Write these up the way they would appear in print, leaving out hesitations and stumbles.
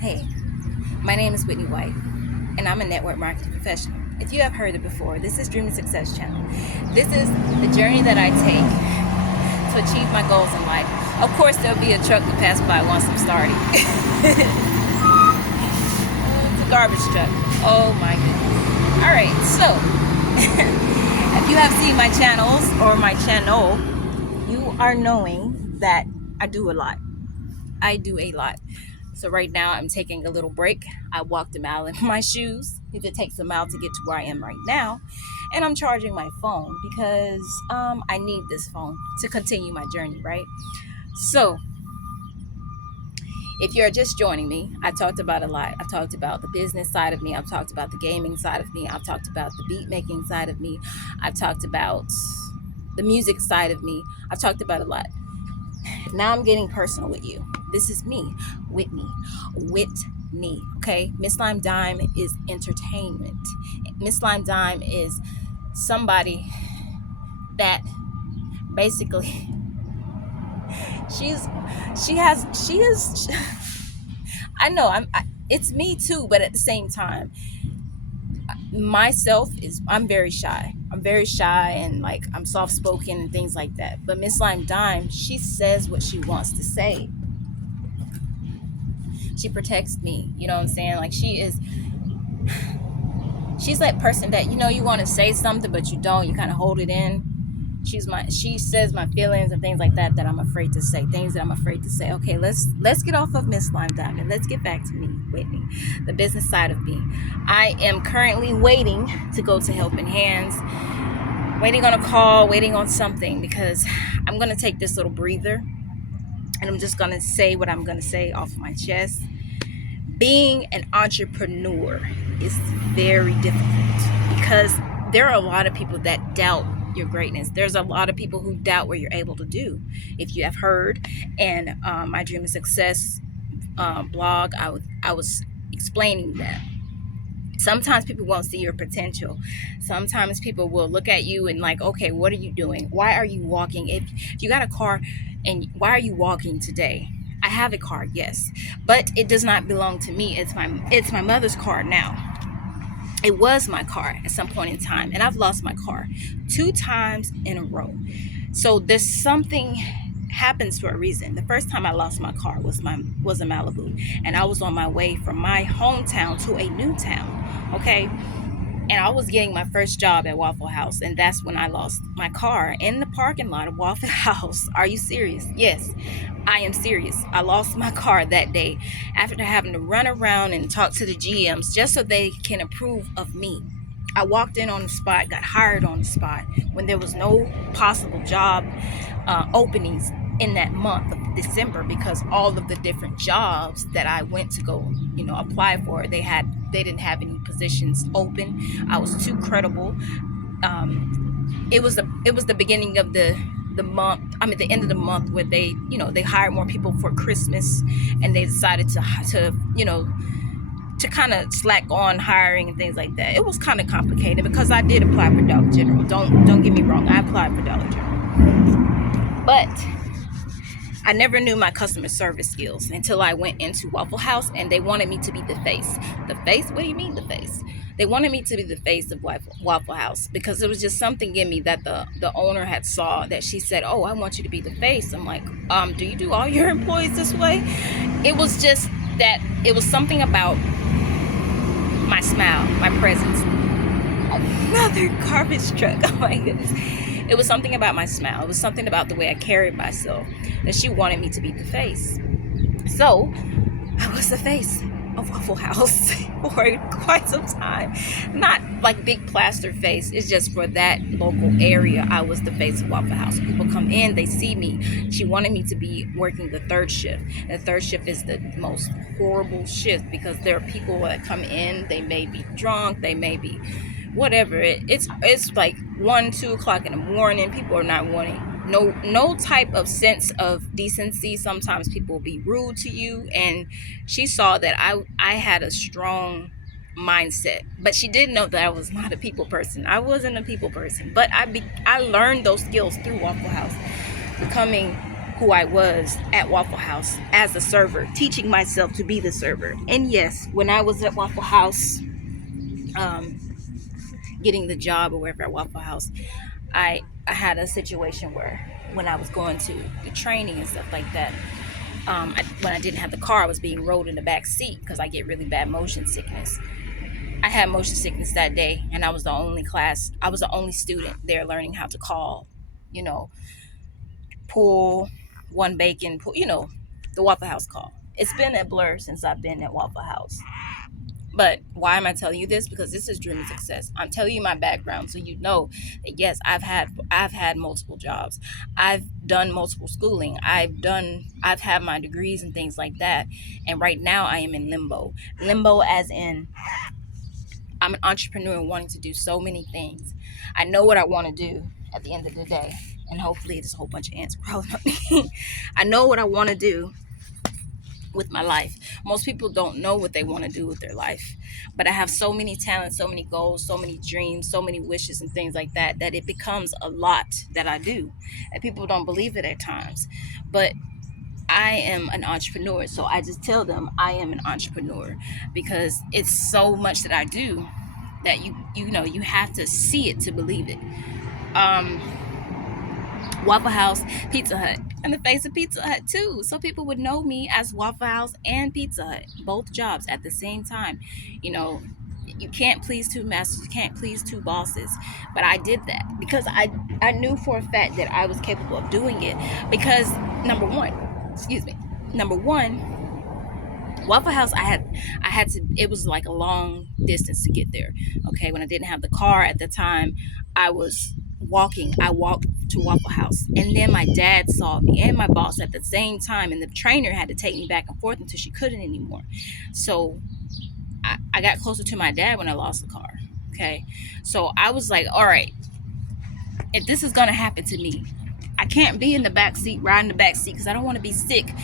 Hey, my name is Whitney White, and I'm a network marketing professional. If you have heard it before, this is Dream and Success Channel. This is the journey that I take to achieve my goals in life. Of course, there'll be a truck that passes by once I'm starting. It's a garbage truck. Oh my goodness. All right, so if you have seen my channels or my channel, you are knowing that I do a lot. I do a lot. So right now I'm taking a little break. I walked a mile in my shoes. It takes a mile to get to where I am right now. And I'm charging my phone because I need this phone to continue my journey, right? So if you're just joining me, I talked about a lot. I've talked about the business side of me. I've talked about the gaming side of me. I've talked about the beat making side of me. I've talked about the music side of me. I've talked about a lot. Now I'm getting personal with you. This is me, Whitney. Whitney. Okay. Miss Lime Dime is entertainment. Miss Lime Dime is somebody that basically she's she is I know it's me too, but at the same time, myself is I'm very shy. I'm very shy and like I'm soft spoken and things like that. But Miss Lime Dime, she says what she wants to say. She protects me. You know what I'm saying? Like she's that person that you want to say something but you don't. You kind of hold it in. She says my feelings and things like that I'm afraid to say. Things that I'm afraid to say. Okay, let's get off of Miss Lime Diamond. Let's get back to me, Whitney, the business side of me. I am currently waiting to go to Helping Hands, waiting on a call, waiting on something because I'm gonna take this little breather and I'm just gonna say what I'm gonna say off my chest. Being an entrepreneur is very difficult because there are a lot of people that doubt your greatness. There's a lot of people who doubt what you're able to do. If you have heard, and my Dream of Success blog, I was explaining that sometimes people won't see your potential. Sometimes people will look at you and like, okay, what are you doing? Why are you walking? If you got a car, and why are you walking today? I have a car, yes, but it does not belong to me. It's my mother's car now. It was my car at some point in time, and I've lost my car 2 times in a row. So there's something happens for a reason. The first time I lost my car was a Malibu, and I was on my way from my hometown to a new town. Okay, and I was getting my first job at Waffle House, and that's when I lost my car in the parking lot of Waffle House. Are you serious? Yes, I am serious. I lost my car that day after having to run around and talk to the GMs just so they can approve of me. I walked in on the spot, got hired on the spot when there was no possible job openings in that month of December because all of the different jobs that I went to go, apply for, they didn't have any positions open. I was too credible. It was the beginning of the month. I mean, the end of the month where they hired more people for Christmas, and they decided to kind of slack on hiring and things like that. It was kind of complicated because I did apply for Dollar General. Don't get me wrong. I applied for Dollar General, but I never knew my customer service skills until I went into Waffle House and they wanted me to be the face. The face? What do you mean the face? They wanted me to be the face of Waffle House because it was just something in me that the owner had saw that she said, "Oh, I want you to be the face." I'm like, do you do all your employees this way? It was just that it was something about my smile, my presence. Another garbage truck. Oh my goodness. It was something about my smile. It was something about the way I carried myself that she wanted me to be the face. So I was the face of Waffle House for quite some time. Not like big plaster face. It's just for that local area. I was the face of Waffle House. People come in, they see me. She wanted me to be working the third shift. And the third shift is the most horrible shift because there are people that come in. They may be drunk. They may be whatever. It's like 1-2 o'clock in the morning. People are not wanting no type of sense of decency. Sometimes people will be rude to you, and she saw that I had a strong mindset, but she didn't know that I was not a people person. I wasn't a people person, but I learned those skills through Waffle House, becoming who I was at Waffle House as a server, teaching myself to be the server. And yes, when I was at Waffle House, um, getting the job or wherever at Waffle House, I had a situation where when I was going to the training and stuff like that, when I didn't have the car, I was being rolled in the back seat because I get really bad motion sickness. I had motion sickness that day, and I was the only student there learning how to call, you know, pull, one bacon, pull, the Waffle House call. It's been a blur since I've been at Waffle House. But why am I telling you this? Because this is Dream of Success. I'm telling you my background so you know that yes, I've had multiple jobs. I've done multiple schooling. I've had my degrees and things like that. And right now I am in limbo. Limbo as in I'm an entrepreneur wanting to do so many things. I know what I want to do at the end of the day. And hopefully there's a whole bunch of ants crawling up me. I know what I want to do with my life. Most people don't know what they want to do with their life. But I have so many talents, so many goals, so many dreams, so many wishes and things like that, that it becomes a lot that I do. And people don't believe it at times. But I am an entrepreneur. So I just tell them I am an entrepreneur because it's so much that I do that you have to see it to believe it. Um Waffle House, Pizza Hut, and the face of Pizza Hut too. So people would know me as Waffle House and Pizza Hut, both jobs at the same time. You know, you can't please two masters, you can't please two bosses. But I did that because I knew for a fact that I was capable of doing it. Because number one, excuse me, number one, Waffle House, I had to. It was like a long distance to get there. Okay, when I didn't have the car at the time, I was walking. I walked to Waffle House, and then my dad saw me and my boss at the same time, and the trainer had to take me back and forth until she couldn't anymore. So I got closer to my dad when I lost the car. Okay, so I was like, all right, if this is gonna happen to me, I can't be in the back seat, riding the back seat, because I don't want to be sick,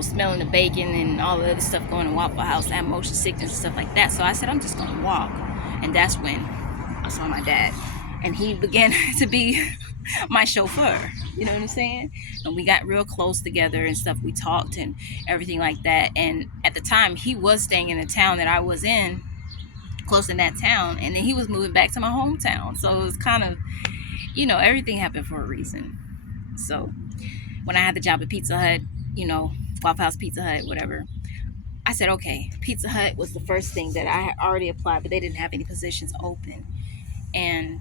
smelling the bacon and all the other stuff going to Waffle House, and motion sickness and stuff like that. So I said, I'm just gonna walk, and that's when I saw my dad, and he began to be my chauffeur. You know what I'm saying? And we got real close together and stuff. We talked and everything like that. And at the time, he was staying in the town that I was in, close in that town, and then he was moving back to my hometown. So it was kind of, everything happened for a reason. So when I had the job at Pizza Hut, Waffle House, Pizza Hut, whatever, I said, okay, Pizza Hut was the first thing that I had already applied, but they didn't have any positions open. And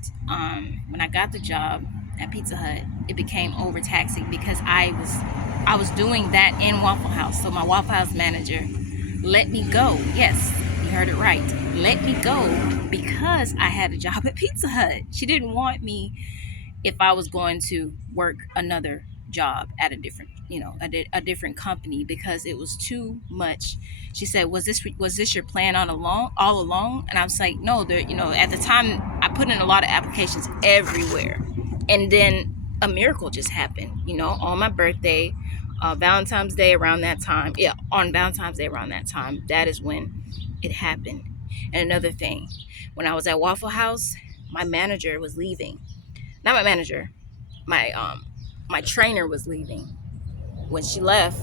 when I got the job at Pizza Hut, it became overtaxing because I was doing that in Waffle House. So my Waffle House manager let me go. Yes, you heard it right. Let me go because I had a job at Pizza Hut. She didn't want me if I was going to work another job at a different, a different company, because it was too much. She said, was this your plan all along? And I was like, no, there, at the time I put in a lot of applications everywhere. And then a miracle just happened, on my birthday, Valentine's Day around that time. Yeah, on Valentine's Day around that time, that is when it happened. And another thing, when I was at Waffle House, my manager was leaving. Not my manager, my trainer was leaving. When she left,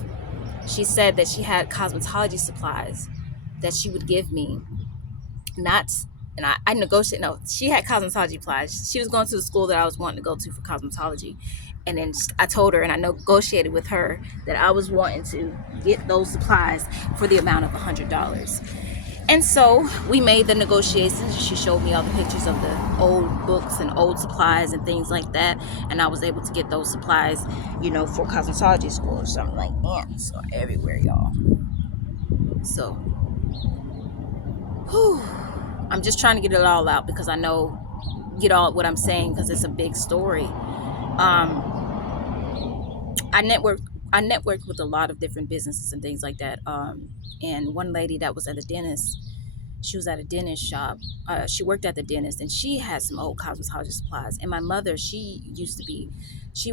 she said that she had cosmetology supplies that she would give me. Not and I negotiated. No, she had cosmetology supplies. She was going to the school that I was wanting to go to for cosmetology. And then I told her, and I negotiated with her, that I was wanting to get those supplies for the amount of $100. And so we made the negotiations. She showed me all the pictures of the old books and old supplies and things like that. And I was able to get those supplies, for cosmetology school or something like ants or everywhere, y'all. So, I'm just trying to get it all out because I know, get all what I'm saying, because it's a big story. I networked with a lot of different businesses and things like that. And one lady that was at a dentist, she was at a dentist shop. She worked at the dentist, and she had some old cosmetology supplies. And my mother, she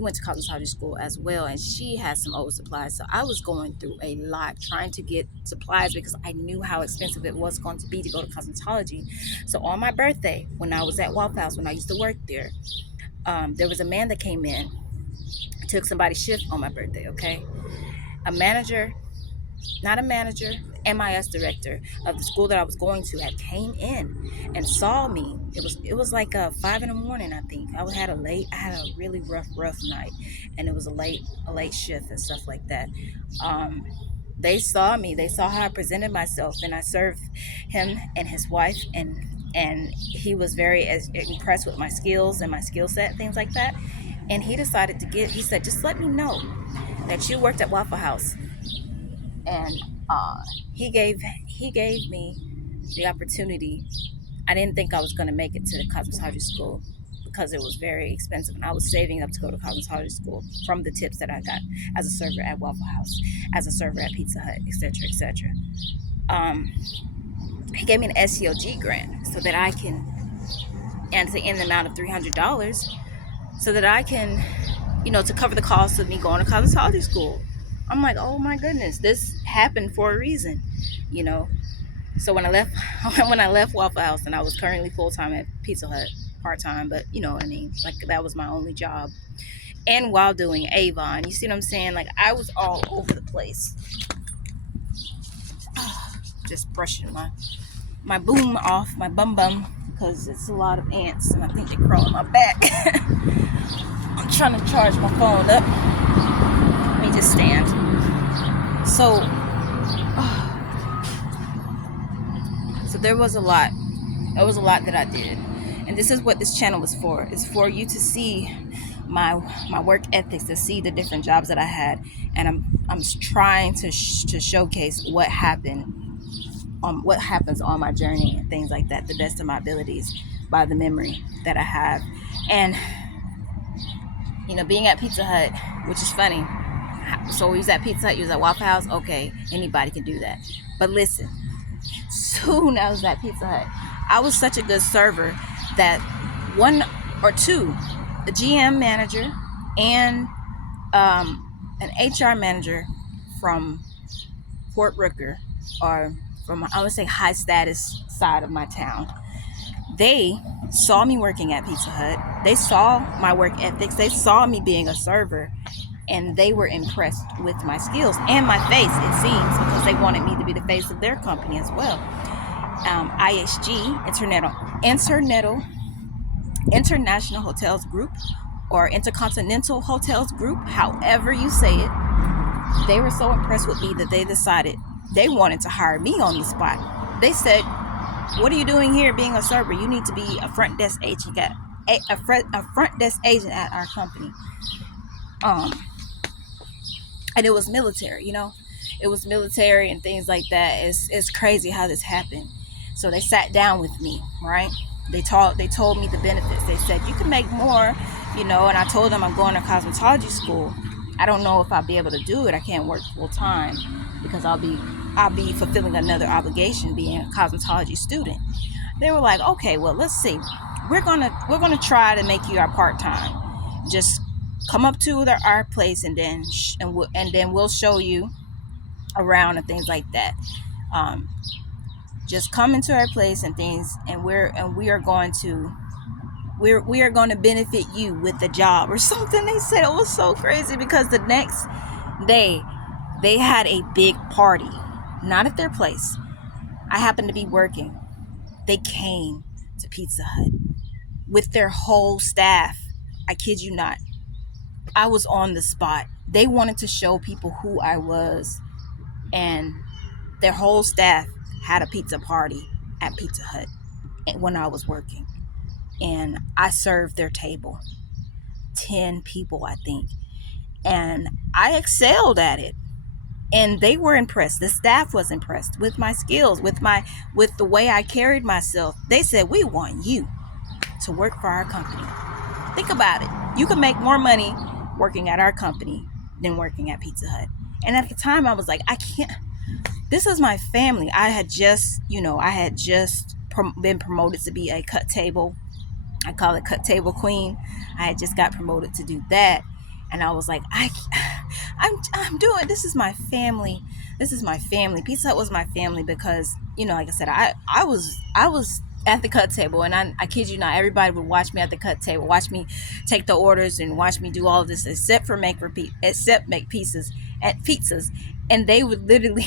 went to cosmetology school as well, and she had some old supplies. So I was going through a lot trying to get supplies because I knew how expensive it was going to be to go to cosmetology. So on my birthday, when I was at Waffle House, when I used to work there was a man that came in took somebody's shift on my birthday, okay? A manager, not a manager, MIS director of the school that I was going to had came in and saw me. It was like 5 in the morning, I think. I had a really rough night, and it was a late shift and stuff like that. Um, they saw me. They saw how I presented myself, and I served him and his wife, and he was very impressed with my skills and my skill set, things like that. And he decided to he said, just let me know that you worked at Waffle House. And uh, he gave me the opportunity. I didn't think I was going to make it to the cosmetology school because it was very expensive, and I was saving up to go to cosmetology school from the tips that I got as a server at Waffle House, as a server at Pizza Hut, etc., etc. Um, he gave me an SEOG grant so that I can, and in the amount of $300, so that I can, to cover the cost of me going to cosmetology school. I'm like, oh my goodness, this happened for a reason, you know. So when I left, when I left Waffle House, and I was currently full time at Pizza Hut, part time, but you know what I mean. Like that was my only job, and while doing Avon, you see what I'm saying? Like I was all over the place, just brushing my boom off, my bum, because it's a lot of ants, and I think they're crawling my back. I'm trying to charge my phone up. Let me just stand. So, so there was a lot. There was a lot that I did, and this is what this channel was for. It's for you to see my work ethics, to see the different jobs that I had, and I'm trying to showcase what happens on my journey and things like that, the best of my abilities, by the memory that I have. And being at Pizza Hut, which is funny. So we was at Pizza Hut, you was at Waffle House. Okay, anybody can do that. But listen, soon I was at Pizza Hut, I was such a good server that one or two, the GM manager and an HR manager from Fort Brooker, or from, I would say, high status side of my town, they saw me working at Pizza Hut. They saw my work ethics. They saw me being a server, and they were impressed with my skills and my face, it seems, because they wanted me to be the face of their company as well. IHG, International Hotels Group, or Intercontinental Hotels Group, however you say it, they were so impressed with me that they decided they wanted to hire me on the spot. They said, what are you doing here being a server? You need to be a front desk agent at our company. And it was military, it was military and things like that. It's crazy how this happened. So they sat down with me, right? They told me the benefits. They said, you can make more, and I told them I'm going to cosmetology school. I don't know if I'll be able to do it. I can't work full time because I'll be fulfilling another obligation being a cosmetology student. They were like, okay, well, let's see. We're gonna try to make you our part time. Just come up to our place, and then we'll show you around and things like that. Just come into our place and things, and we are going to benefit you with the job or something. They said it was so crazy because the next day they had a big party, not at their place. I happened to be working. They came to Pizza Hut with their whole staff. I kid you not. I was on the spot. They wanted to show people who I was, and their whole staff had a pizza party at Pizza Hut when I was working. And I served their table. 10 people, I think. And I excelled at it. And they were impressed. The staff was impressed with my skills, with the way I carried myself. They said, we want you to work for our company. Think about it. You can make more money working at our company than working at Pizza Hut. And at the time I was like, I can't. This is my family. I had just been promoted to be a cut table. I call it cut table queen. I had just got promoted to do that. And I was like, I'm doing, this is my family. This is my family. Pizza Hut was my family because, like I said, I was at the cut table, and I kid you not, everybody would watch me at the cut table, watch me take the orders and watch me do all of this except for except make pieces at pizzas. And they would literally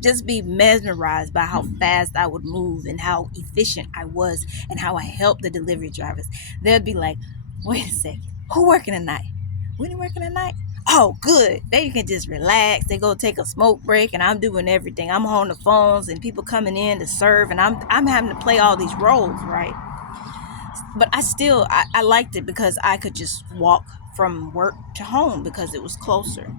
just be mesmerized by how fast I would move and how efficient I was and how I helped the delivery drivers. They'd be like, wait a second, who working tonight? When you working tonight? Oh, good. They can just relax. They go take a smoke break, and I'm doing everything. I'm on the phones, and people coming in to serve, and I'm having to play all these roles, right? But I liked it because I could just walk from work to home because it was closer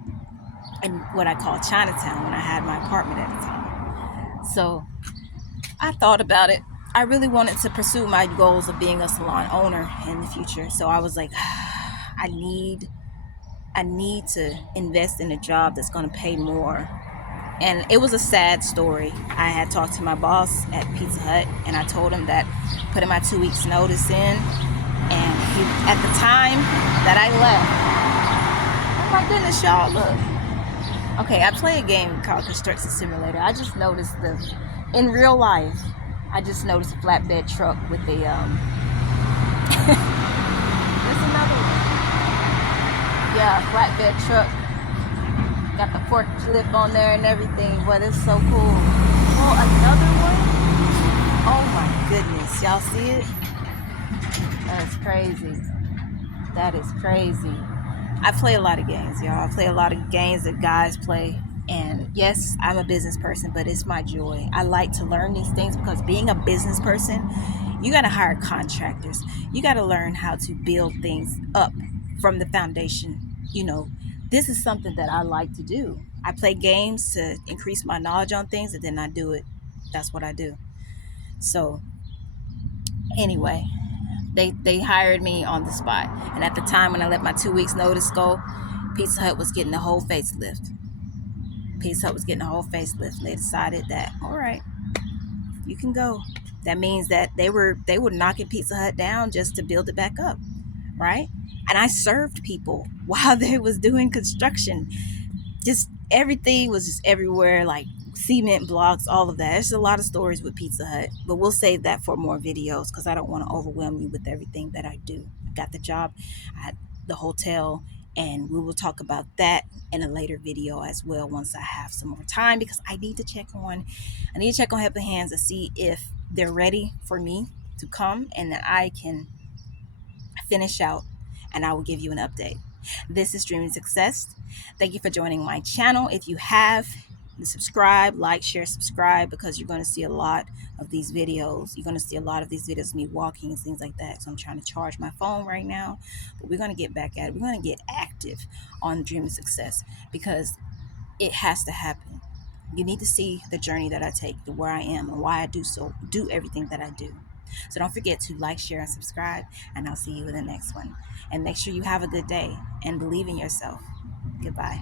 in what I call Chinatown when I had my apartment at the time. So I thought about it. I really wanted to pursue my goals of being a salon owner in the future. So I was like, I need to invest in a job that's going to pay more. And it was a sad story. I had talked to my boss at Pizza Hut, and I told him that putting my 2 weeks notice in, and he, at the time that I left, oh my goodness, y'all, look. Okay, I play a game called Construction Simulator. I just noticed in real life, I just noticed a flatbed truck with a, there's another one. Yeah, flatbed truck. Got the forklift on there and everything, but it's so cool. Oh, another one? Oh my goodness. Y'all see it? That is crazy. That is crazy. I play a lot of games, y'all. I play a lot of games that guys play. And yes, I'm a business person, but it's my joy. I like to learn these things because being a business person, you got to hire contractors. You got to learn how to build things up from the foundation. You know, this is something that I like to do. I play games to increase my knowledge on things, and then I do it. That's what I do. So anyway, they hired me on the spot. And at the time when I let my 2 weeks notice go, Pizza Hut was getting a whole facelift. Pizza Hut was getting a whole facelift. And they decided that, all right, you can go. That means that they were knocking Pizza Hut down just to build it back up, right? And I served people while they was doing construction. Just everything was just everywhere, like cement blocks, all of that. There's a lot of stories with Pizza Hut, but we'll save that for more videos because I don't want to overwhelm you with everything that I do. I got the job at the hotel, and we will talk about that in a later video as well once I have some more time, because I need to check on Helping Hands to see if they're ready for me to come and that I can finish out, and I will give you an update. This is Dreaming Success. Thank you for joining my channel. If you have, subscribe, like, share, subscribe, because you're going to see a lot of these videos. You're going to see a lot of these videos of me walking and things like that. So I'm trying to charge my phone right now, but we're going to get back at it. We're going to get active on Dreaming Success because it has to happen. You need to see the journey that I take to where I am and why I do everything that I do. So don't forget to like, share, and subscribe, and I'll see you in the next one. And make sure you have a good day and believe in yourself. Goodbye.